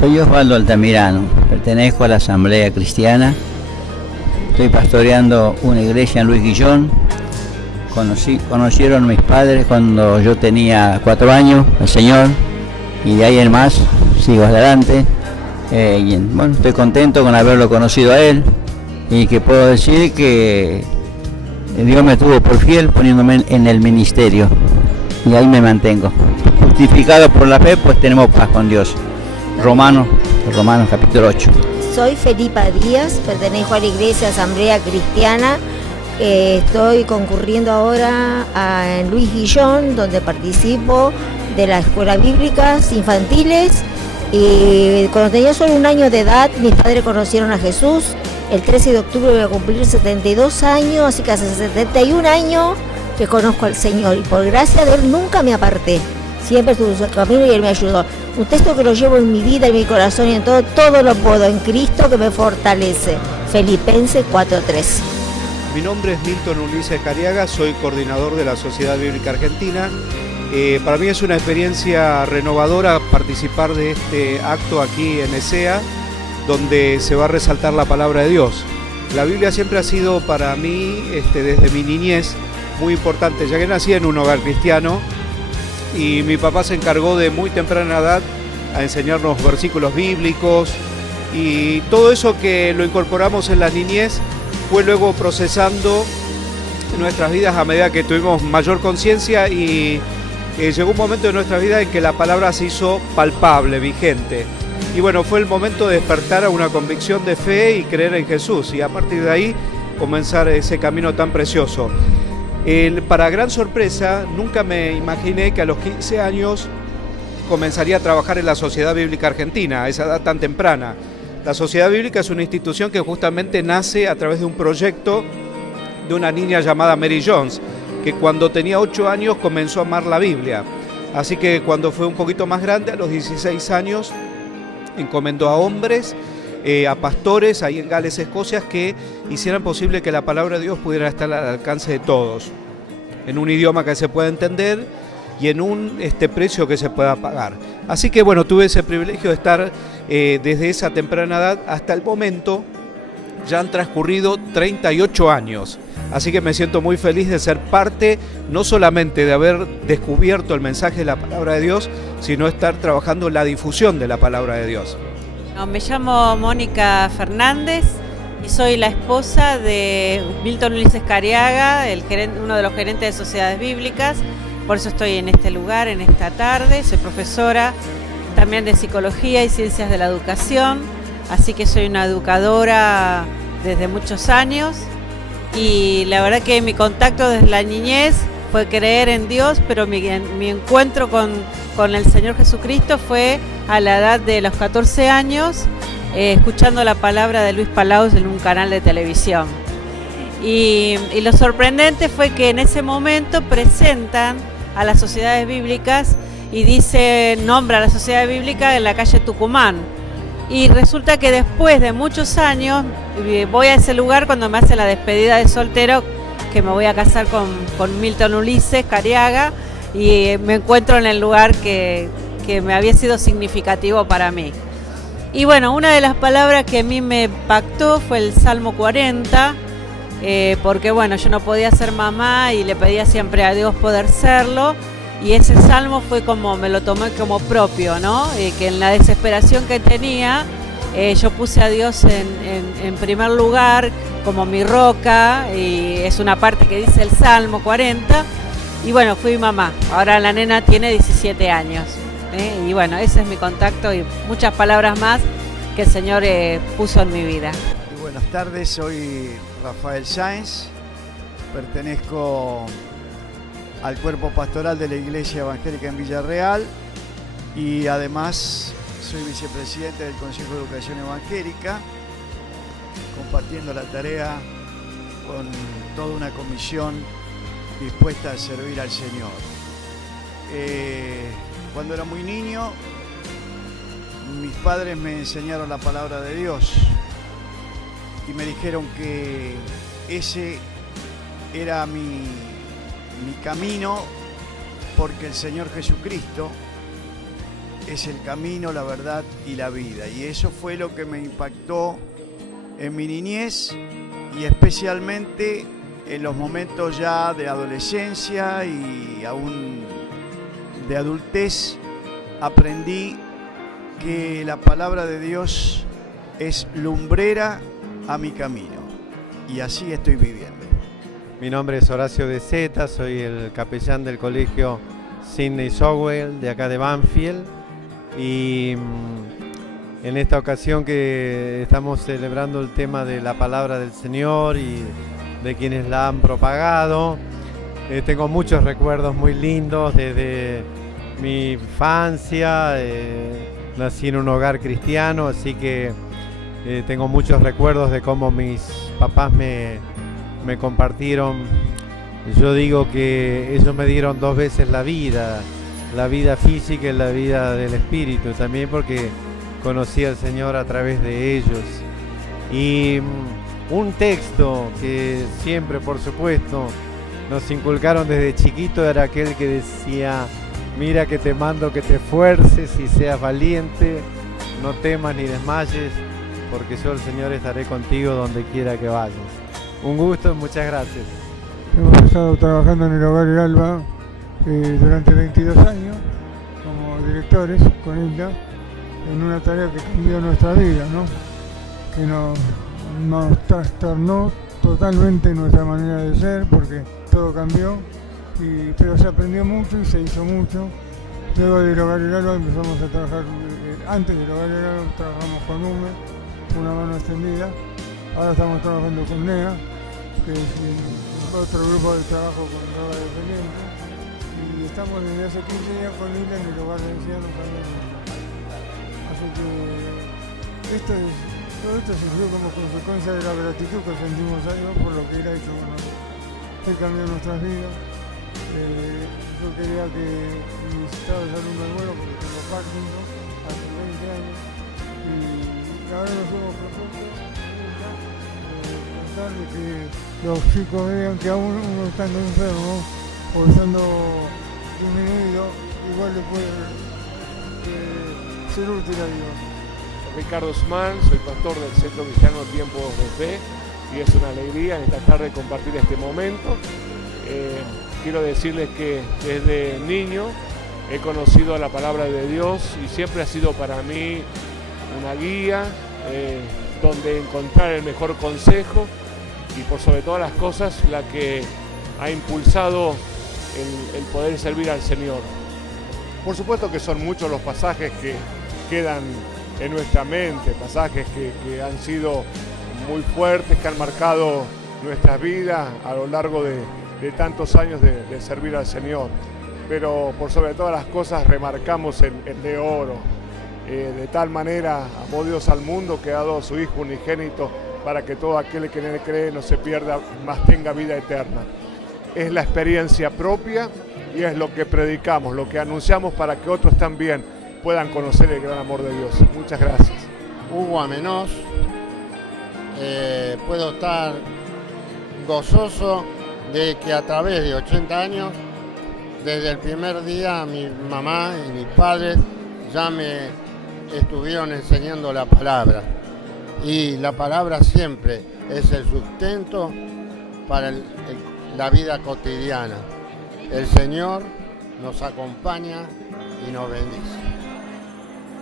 Soy Osvaldo Altamirano, pertenezco a la Asamblea Cristiana, estoy pastoreando una iglesia en Luis Guillón. Conocieron mis padres cuando yo tenía 4 años, al Señor, y de ahí en más sigo adelante. Bueno, estoy contento con haberlo conocido a él y que puedo decir que Dios me tuvo por fiel poniéndome en el ministerio y ahí me mantengo. Justificado por la fe, pues tenemos paz con Dios. Romanos capítulo 8. Soy Felipa Díaz, pertenezco a la Iglesia Asamblea Cristiana. Estoy concurriendo ahora en Luis Guillón, donde participo de las escuelas bíblicas infantiles. Y cuando tenía solo 1 año de edad, mis padres conocieron a Jesús. El 13 de octubre voy a cumplir 72 años, así que hace 71 años que conozco al Señor. Y por gracia de Él nunca me aparté. Siempre estuve en su camino y Él me ayudó. Un texto que lo llevo en mi vida, en mi corazón y en todo lo puedo en Cristo que me fortalece. Filipenses 4:3. Mi nombre es Milton Ulises Cariaga, soy coordinador de la Sociedad Bíblica Argentina. Para mí es una experiencia renovadora participar de este acto aquí en ESEA, donde se va a resaltar la palabra de Dios. La Biblia siempre ha sido para mí, desde mi niñez, muy importante, ya que nací en un hogar cristiano y mi papá se encargó de muy temprana edad a enseñarnos versículos bíblicos, y todo eso que lo incorporamos en la niñez fue luego procesando en nuestras vidas a medida que tuvimos mayor conciencia, y llegó un momento de nuestra vida en que la palabra se hizo palpable, vigente. Y bueno, fue el momento de despertar a una convicción de fe y creer en Jesús, y a partir de ahí comenzar ese camino tan precioso. Para gran sorpresa, nunca me imaginé que a los 15 años comenzaría a trabajar en la Sociedad Bíblica Argentina, a esa edad tan temprana. La Sociedad Bíblica es una institución que justamente nace a través de un proyecto de una niña llamada Mary Jones, que cuando tenía 8 años comenzó a amar la Biblia. Así que cuando fue un poquito más grande, a los 16 años, encomendó a hombres, a pastores ahí en Gales, Escocia, que hicieran posible que la palabra de Dios pudiera estar al alcance de todos, en un idioma que se pueda entender y en un precio que se pueda pagar. Así que bueno, tuve ese privilegio de estar desde esa temprana edad hasta el momento. Ya han transcurrido 38 años, así que me siento muy feliz de ser parte, no solamente de haber descubierto el mensaje de la palabra de Dios, sino estar trabajando en la difusión de la palabra de Dios. Me llamo Mónica Fernández y soy la esposa de Milton Ulises Cariaga, uno de los gerentes de sociedades bíblicas. Por eso estoy en este lugar, en esta tarde. Soy profesora también de psicología y ciencias de la educación, así que soy una educadora desde muchos años, y la verdad que mi contacto desde la niñez fue creer en Dios, pero mi encuentro con el Señor Jesucristo fue a la edad de los 14 años, escuchando la palabra de Luis Palaus en un canal de televisión. Y lo sorprendente fue que en ese momento presentan a las sociedades bíblicas y nombra a la sociedad bíblica en la calle Tucumán. Y resulta que después de muchos años voy a ese lugar cuando me hacen la despedida de soltero, que me voy a casar con Milton Ulises Cariaga, y me encuentro en el lugar que me había sido significativo para mí. Y bueno, una de las palabras que a mí me impactó fue el Salmo 40, porque bueno, yo no podía ser mamá y le pedía siempre a Dios poder serlo, y ese salmo fue me lo tomé como propio, ¿no? Que en la desesperación que tenía, yo puse a Dios en primer lugar como mi roca, y es una parte que dice el Salmo 40, y bueno, fui mamá. Ahora la nena tiene 17 años, y bueno, ese es mi contacto y muchas palabras más que el Señor puso en mi vida. Muy buenas tardes, soy Rafael Sáenz, pertenezco al cuerpo pastoral de la Iglesia Evangélica en Villarreal y además soy vicepresidente del Consejo de Educación Evangélica, compartiendo la tarea con toda una comisión dispuesta a servir al Señor. Cuando era muy niño, mis padres me enseñaron la palabra de Dios y me dijeron que ese era mi camino, porque el Señor Jesucristo es el camino, la verdad y la vida. Y eso fue lo que me impactó en mi niñez y especialmente en los momentos ya de adolescencia y aún de adultez. Aprendí que la palabra de Dios es lumbrera a mi camino y así estoy viviendo. Mi nombre es Horacio de Zeta, soy el capellán del colegio Sidney Sowell de acá de Banfield y en esta ocasión que estamos celebrando el tema de la palabra del Señor y de quienes la han propagado, tengo muchos recuerdos muy lindos desde mi infancia. Nací en un hogar cristiano, así que tengo muchos recuerdos de cómo mis papás me compartieron. Yo digo que ellos me dieron 2 veces la vida física y la vida del espíritu, también porque conocí al Señor a través de ellos. Y un texto que siempre, por supuesto, nos inculcaron desde chiquito era aquel que decía: mira que te mando que te esfuerces y seas valiente, no temas ni desmayes, porque yo, el Señor, estaré contigo donde quiera que vayas. Un gusto, muchas gracias. Hemos estado trabajando en el Hogar El Alba durante 22 años como directores con Hilda, en una tarea que cambió nuestra vida, ¿no? Que nos trastornó totalmente nuestra manera de ser, porque todo cambió, pero se aprendió mucho y se hizo mucho. Luego del Hogar El Alba empezamos a trabajar, antes del Hogar El Alba trabajamos con UME, Una Mano Extendida. Ahora estamos trabajando con NEA, que es otro grupo de trabajo con droga dependiente, y estamos desde hace 15 días con Hilda en el hogar de ancianos también. Así que todo esto surgió como consecuencia de la gratitud que sentimos a Dios por lo que Él ha hecho con nosotros. Él cambió nuestras vidas. Yo quería que mi estado de salud me vuelva porque tengo Parkinson hace 20 años y ahora nos hemos propuesto tratar de que los chicos vean que aún uno estando enfermo o estando disminuido, igual le puede ser útil a Dios. Ricardo Usman, soy pastor del Centro Cristiano Tiempos de Fe y es una alegría en esta tarde compartir este momento. Quiero decirles que desde niño he conocido la palabra de Dios y siempre ha sido para mí una guía donde encontrar el mejor consejo y por sobre todas las cosas la que ha impulsado el poder servir al Señor. Por supuesto que son muchos los pasajes que quedan en nuestra mente, pasajes que han sido muy fuertes, que han marcado nuestras vidas a lo largo de tantos años de servir al Señor. Pero por sobre todas las cosas remarcamos el de oro. De tal manera amó Dios al mundo que ha dado a su Hijo unigénito para que todo aquel que en Él cree no se pierda, mas tenga vida eterna. Es la experiencia propia y es lo que predicamos, lo que anunciamos para que otros también puedan conocer el gran amor de Dios. Muchas gracias. Hugo Amenós, puedo estar gozoso de que a través de 80 años, desde el primer día, mi mamá y mis padres ya me estuvieron enseñando la palabra. Y la palabra siempre es el sustento para la vida cotidiana. El Señor nos acompaña y nos bendice.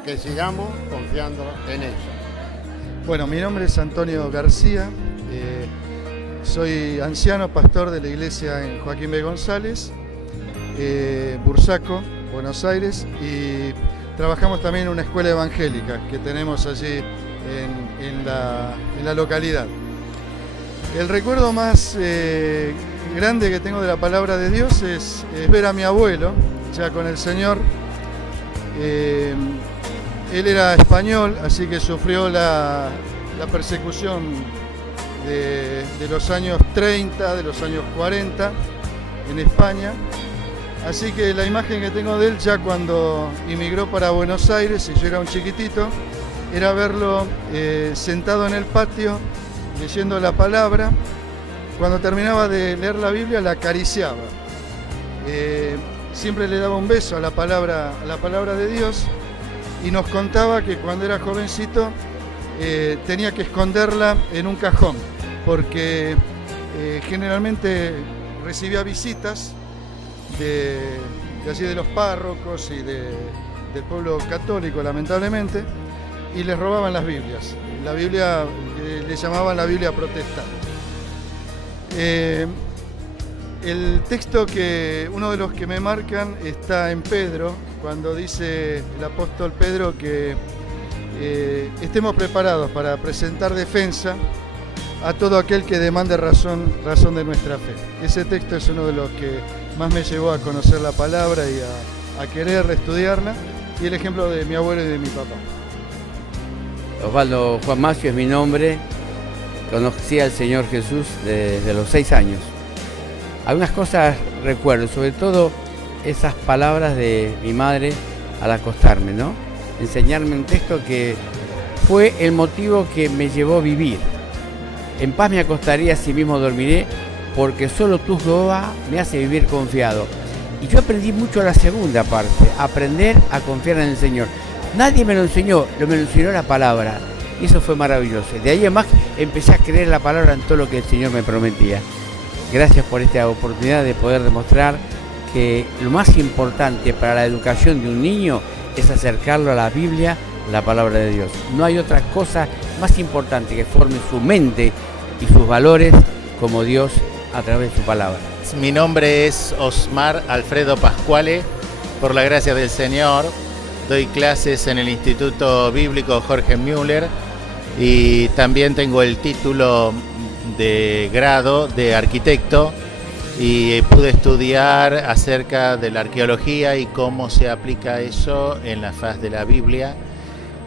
Que sigamos confiando en ella. Bueno, mi nombre es Antonio García, soy anciano pastor de la iglesia en Joaquín B. González, Bursaco, Buenos Aires, y trabajamos también en una escuela evangélica que tenemos allí en la localidad. El recuerdo más grande que tengo de la palabra de Dios es ver a mi abuelo, ya con el Señor. Él era español, así que sufrió la persecución de los años 30, de los años 40 en España. Así que la imagen que tengo de él ya cuando emigró para Buenos Aires y yo era un chiquitito, era verlo sentado en el patio leyendo la palabra. Cuando terminaba de leer la Biblia la acariciaba. Siempre le daba un beso a la palabra de Dios y nos contaba que cuando era jovencito tenía que esconderla en un cajón, porque generalmente recibía visitas de allí de los párrocos y del pueblo católico, lamentablemente, y les robaban las Biblias. La Biblia le llamaban la Biblia protestante. El texto uno de los que me marcan está en Pedro, cuando dice el apóstol Pedro que estemos preparados para presentar defensa a todo aquel que demande razón de nuestra fe. Ese texto es uno de los que más me llevó a conocer la palabra y a querer estudiarla, y el ejemplo de mi abuelo y de mi papá. Osvaldo Juan Macio es mi nombre. Conocí al Señor Jesús desde los 6 años. Algunas cosas recuerdo, sobre todo esas palabras de mi madre al acostarme, ¿no? Enseñarme un texto que fue el motivo que me llevó a vivir. En paz me acostaré, así mismo dormiré, porque solo tú, Jehová, me hace vivir confiado. Y yo aprendí mucho la segunda parte, aprender a confiar en el Señor. Nadie me lo enseñó la palabra. Y eso fue maravilloso. De ahí en más empecé a creer la palabra en todo lo que el Señor me prometía. Gracias por esta oportunidad de poder demostrar que lo más importante para la educación de un niño es acercarlo a la Biblia, la palabra de Dios. No hay otra cosa más importante que forme su mente y sus valores como Dios a través de su palabra. Mi nombre es Osmar Alfredo Pascuale. Por la gracia del Señor, doy clases en el Instituto Bíblico Jorge Müller y también tengo el título de grado de arquitecto y pude estudiar acerca de la arqueología y cómo se aplica eso en la faz de la Biblia.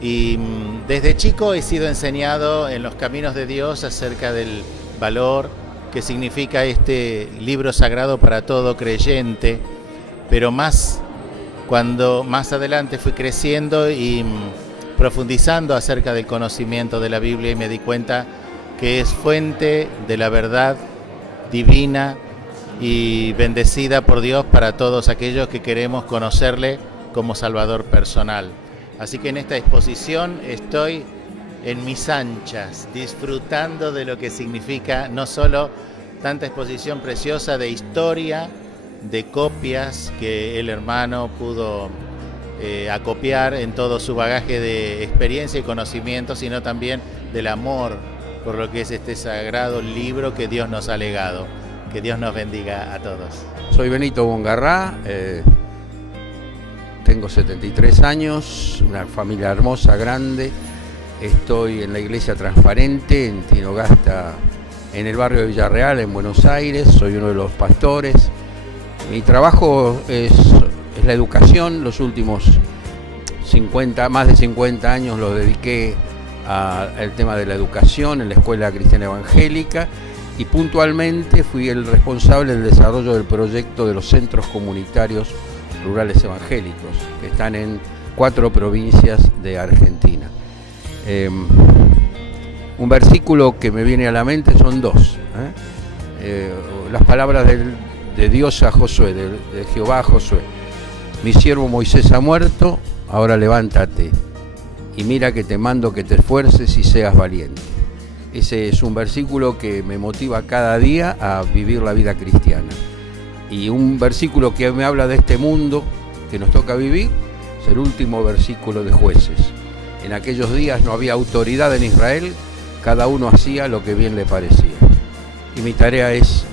Y desde chico he sido enseñado en los caminos de Dios acerca del valor que significa este libro sagrado para todo creyente, pero cuando más adelante fui creciendo y profundizando acerca del conocimiento de la Biblia, y me di cuenta que es fuente de la verdad divina y bendecida por Dios para todos aquellos que queremos conocerle como Salvador personal. Así que en esta exposición estoy en mis anchas, disfrutando de lo que significa no solo tanta exposición preciosa de historia, de copias que el hermano pudo acopiar en todo su bagaje de experiencia y conocimiento, sino también del amor por lo que es este sagrado libro que Dios nos ha legado. Que Dios nos bendiga a todos. Soy Benito Bongarrá, tengo 73 años, una familia hermosa, grande. Estoy en la Iglesia Transparente, en Tinogasta, en el barrio de Villarreal, en Buenos Aires. Soy uno de los pastores. Mi trabajo es la educación. Los últimos más de 50 años los dediqué al tema de la educación en la Escuela Cristiana Evangélica, y puntualmente fui el responsable del desarrollo del proyecto de los centros comunitarios rurales evangélicos, que están en 4 provincias de Argentina. Un versículo que me viene a la mente son 2. Las palabras de Dios a Josué, de Jehová a Josué. Mi siervo Moisés ha muerto, ahora levántate y mira que te mando que te esfuerces y seas valiente. Ese es un versículo que me motiva cada día a vivir la vida cristiana. Y un versículo que me habla de este mundo que nos toca vivir es el último versículo de Jueces. En aquellos días no había autoridad en Israel, cada uno hacía lo que bien le parecía. Y mi tarea es,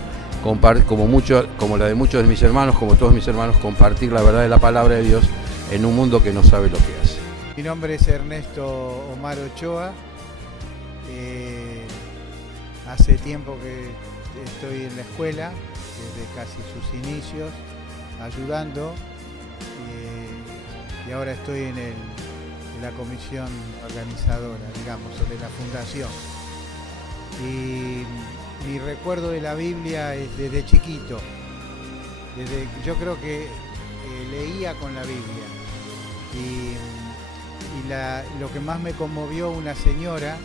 como la de muchos de mis hermanos, como todos mis hermanos, compartir la verdad de la palabra de Dios en un mundo que no sabe lo que hace. Mi nombre es Ernesto Omar Ochoa. Hace tiempo que estoy en la escuela, desde casi sus inicios, ayudando, y ahora estoy en la comisión organizadora, digamos, de la fundación. Y mi recuerdo de la Biblia es desde chiquito. Yo creo que leía con la Biblia. Y lo que más me conmovió, una señora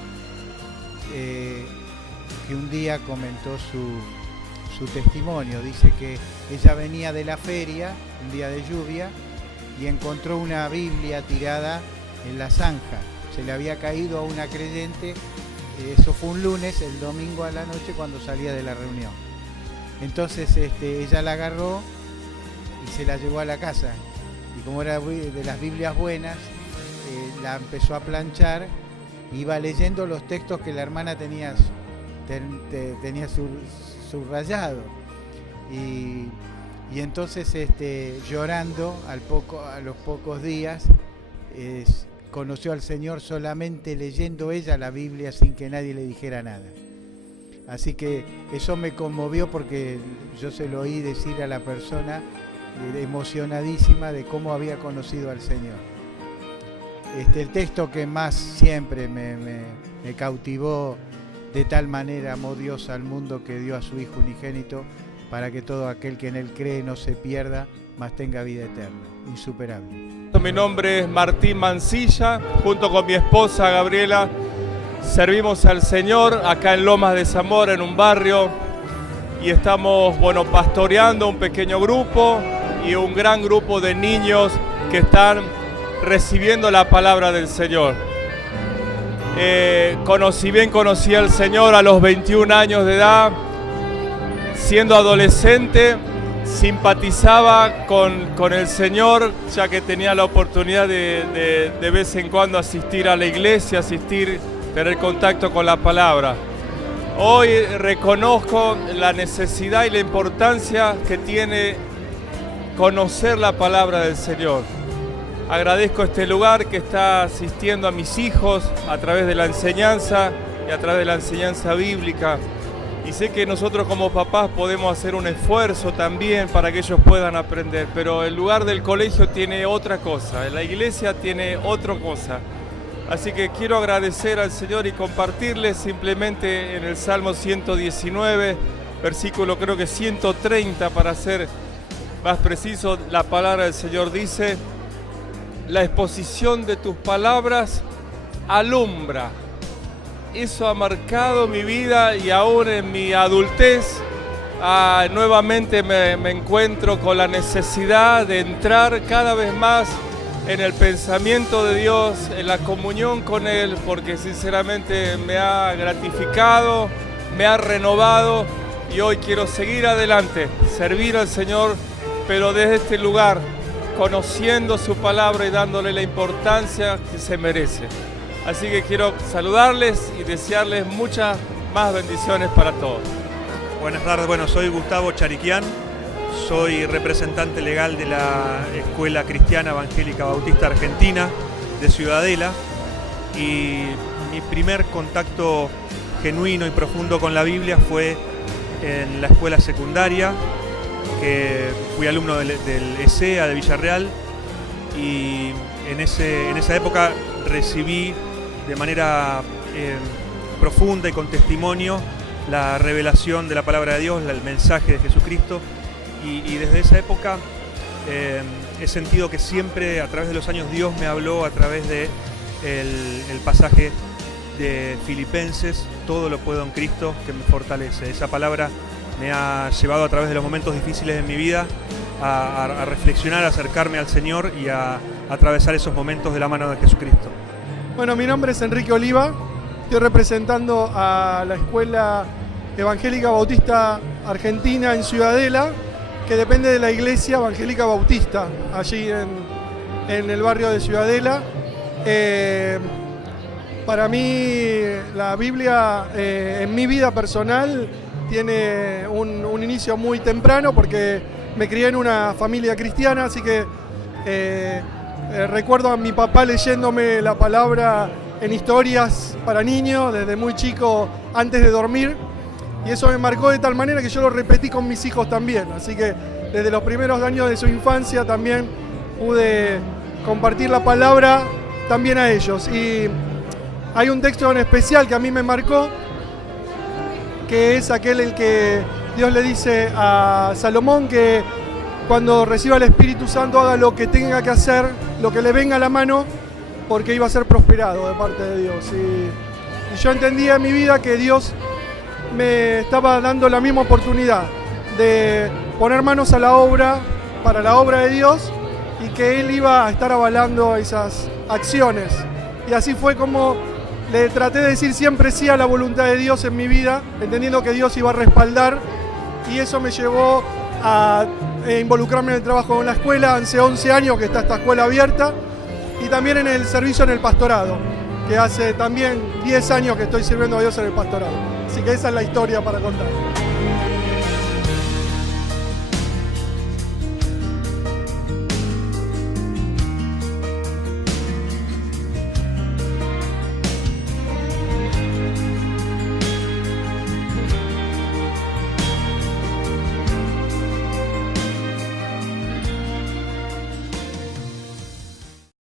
que un día comentó su testimonio. Dice que ella venía de la feria, un día de lluvia, y encontró una Biblia tirada en la zanja. Se le había caído a una creyente, eso fue un lunes, el domingo a la noche cuando salía de la reunión. Entonces ella la agarró y se la llevó a la casa. Y como era de las Biblias buenas, la empezó a planchar, iba leyendo los textos que la hermana tenía subrayado. Y entonces llorando a los pocos días, conoció al Señor solamente leyendo ella la Biblia sin que nadie le dijera nada. Así que eso me conmovió porque yo se lo oí decir a la persona emocionadísima de cómo había conocido al Señor. El texto que más siempre me cautivó: de tal manera amó Dios al mundo que dio a su Hijo unigénito, para que todo aquel que en él cree no se pierda, mas tenga vida eterna. Insuperable. Mi nombre es Martín Mancilla, junto con mi esposa Gabriela servimos al Señor acá en Lomas de Zamora, en un barrio, y estamos pastoreando un pequeño grupo y un gran grupo de niños que están recibiendo la palabra del Señor. Conocí al Señor a los 21 años de edad. Siendo adolescente, simpatizaba con el Señor, ya que tenía la oportunidad de vez en cuando asistir a la iglesia, tener contacto con la palabra. Hoy reconozco la necesidad y la importancia que tiene conocer la palabra del Señor. Agradezco este lugar que está asistiendo a mis hijos a través de la enseñanza y a través de la enseñanza bíblica. Y sé que nosotros como papás podemos hacer un esfuerzo también para que ellos puedan aprender, pero el lugar del colegio tiene otra cosa, la iglesia tiene otra cosa. Así que quiero agradecer al Señor y compartirles simplemente en el Salmo 119, versículo creo que 130 para ser más preciso, la palabra del Señor dice: la exposición de tus palabras alumbra. Eso ha marcado mi vida y aún en mi adultez nuevamente me encuentro con la necesidad de entrar cada vez más en el pensamiento de Dios, en la comunión con Él, porque sinceramente me ha gratificado, me ha renovado y hoy quiero seguir adelante, servir al Señor, pero desde este lugar, conociendo su palabra y dándole la importancia que se merece. Así que quiero saludarles y desearles muchas más bendiciones para todos. Buenas tardes, soy Gustavo Chariquián, soy representante legal de la Escuela Cristiana Evangélica Bautista Argentina de Ciudadela, y mi primer contacto genuino y profundo con la Biblia fue en la escuela secundaria, que fui alumno del ESEA de Villarreal, y en esa época recibí de manera profunda y con testimonio la revelación de la palabra de Dios, el mensaje de Jesucristo, y desde esa época he sentido que siempre a través de los años Dios me habló a través de el pasaje de Filipenses: todo lo puedo en Cristo que me fortalece. Esa palabra me ha llevado a través de los momentos difíciles de mi vida a reflexionar, a acercarme al Señor y a atravesar esos momentos de la mano de Jesucristo. Bueno, mi nombre es Enrique Oliva, estoy representando a la Escuela Evangélica Bautista Argentina en Ciudadela, que depende de la Iglesia Evangélica Bautista, allí en el barrio de Ciudadela. Para mí la Biblia en mi vida personal tiene un inicio muy temprano, porque me crié en una familia cristiana, así que recuerdo a mi papá leyéndome la palabra en historias para niños desde muy chico, antes de dormir, y eso me marcó de tal manera que yo lo repetí con mis hijos también. Así que desde los primeros años de su infancia también pude compartir la palabra también a ellos. Y hay un texto en especial que a mí me marcó, que es aquel en que Dios le dice a Salomón que cuando reciba el Espíritu Santo haga lo que tenga que hacer, lo que le venga a la mano, porque iba a ser prosperado de parte de Dios. Y yo entendía en mi vida que Dios me estaba dando la misma oportunidad de poner manos a la obra, para la obra de Dios, y que Él iba a estar avalando esas acciones. Y así fue como le traté de decir siempre sí a la voluntad de Dios en mi vida, entendiendo que Dios iba a respaldar, y eso me llevó a involucrarme en el trabajo en la escuela. Hace 11 años que está esta escuela abierta, y también en el servicio en el pastorado, que hace también 10 años que estoy sirviendo a Dios en el pastorado. Así que esa es la historia para contar.